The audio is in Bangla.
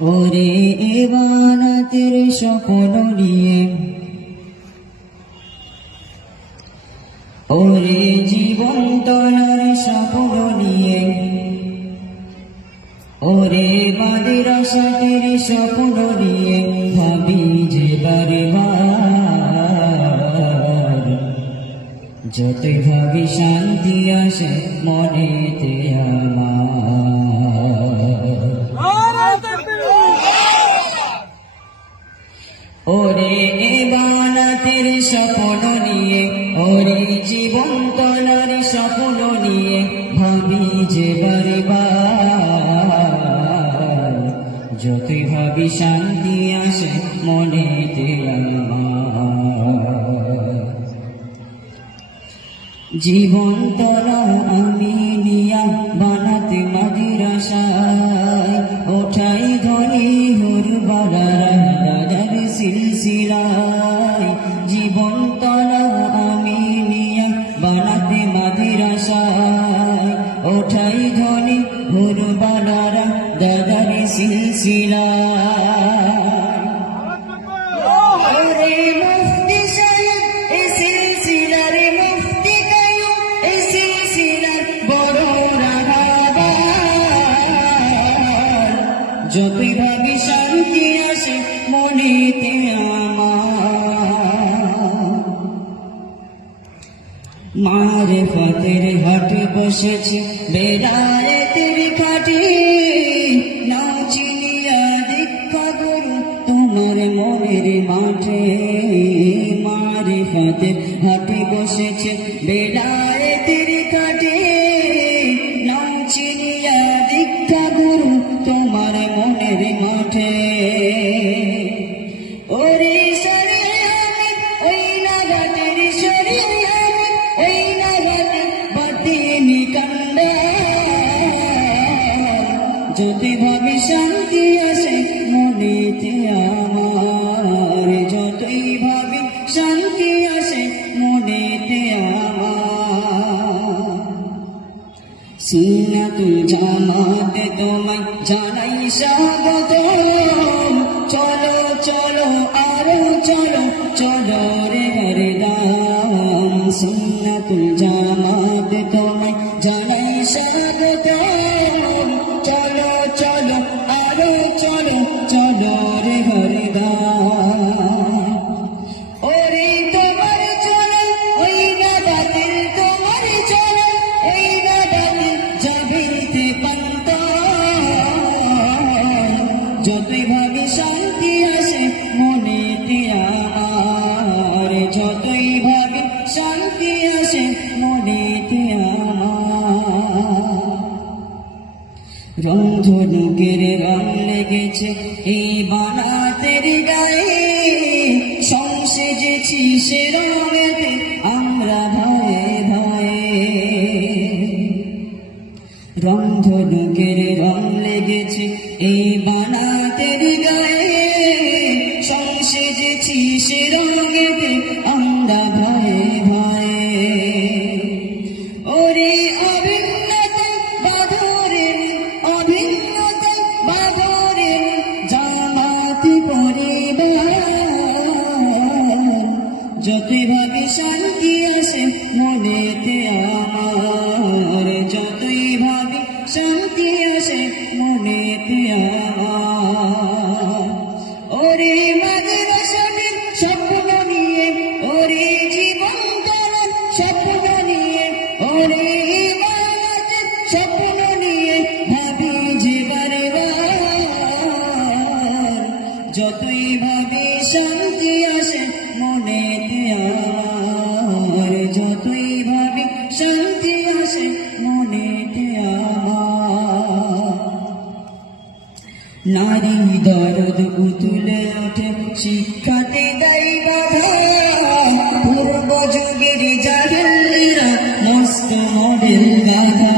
ওরে এবানাতের স্বপ্ন নিয়ে, ওরে জীবন তলার স্বপ্ন নিয়ে, ওরে মাদ্রাসাতের স্বপ্ন নিয়ে ভাবি যে বারে বার, যতই ভাবি শান্তি আসে মনেতে ওরে এবানাতের স্বপ্ন নিয়ে, ওরে জীবন তলার স্বপ্ন নিয়ে ভাবি যে বারে বার, যতই ভাবি শান্তি আসে মনেতে জীবন তলা আমি নিয়া বানাতে মাদ্রাসায়, ওঠাই ধরি হুর বালার সিলসিলায়। জীবন তলা আমি নিয়া বানাতে মাদ্রাসায়, ওঠাই ধরি হুর বালার দাদার সিলসিলায়। যতই ভাবি শান্তি আসে মনেতে মারেফতের হাটে বসেছে বেলায়েতের খাটে, নাও চিনিয়া দীক্ষা গুরু তোমার মনের মাঠে। মারেফতের হাটে বসেছে বেলায়েতের খাটে, নাও চিনিয়া দীক্ষা গুরু তোমার মনের মাঠে। ওরে সরে আমি ওই নাগাতের সরে আমি ওই নাগাতে বাতিনি কান্দা, যতই ভাবি শান্তি আসে মনেতে আমার, যতই ভাবি শান্তি আসে মনেতে আমার। সুন্নাতুল জামাতে তোমায় জানাই স্বাগত, চলো চলো আরো চলো চলো রে হরিদাম। সুন্নাতুল জামাতে তোমায় জানাই স্বাগত, চলো চলো আরো চলো চলো রে হরিদাম। ওরে তোমার চলো ওই নাগাতের, তোমার চলো ওই নাগাতের যাবিতে পান্ত, যতই ভাবি শান্তি আসে মনেতে আমার, যতই ভাবি শান্তি আসে মনেতে আমার। রংধনুকের রং লেগেছে এই বানাতের গায়ে, সংসেজেছি সে রঙেতে আমরা ভয়ে ভয়ে। রংধনুকের রং লেগেছে এই বানাতের গায়ে, সংসেজেছি সে রঙেতে আমরা ভয়ে ভয়ে। ওরে অভিন্নতা বাঁধরেন, অভিন্নতা বাঁধরেন জামাতি পরিবার, যতই ভাবি শান্তি আসে মনেতে আমার, যতই ভাবি শান্তি আসে মনেতে আমার। ওরে মাদ্রাসাতের স্বপ্ন নিয়ে, ওরে জীবন তলার স্বপ্ন নিয়ে, ওরে ইমারতের স্বপ্ন নিয়ে ভাবি যে বারে বার, যতই ভাবি শান্তি আসে মনেতে আমার, যতই ভাবি শান্তি আসে মনেতে আমার। নারী দরদ উতুলে ওঠে শিক্ষাতে দেয় বাধা, পূর্ব যুগের জাহেলরা মস্ত মডেল গাধা।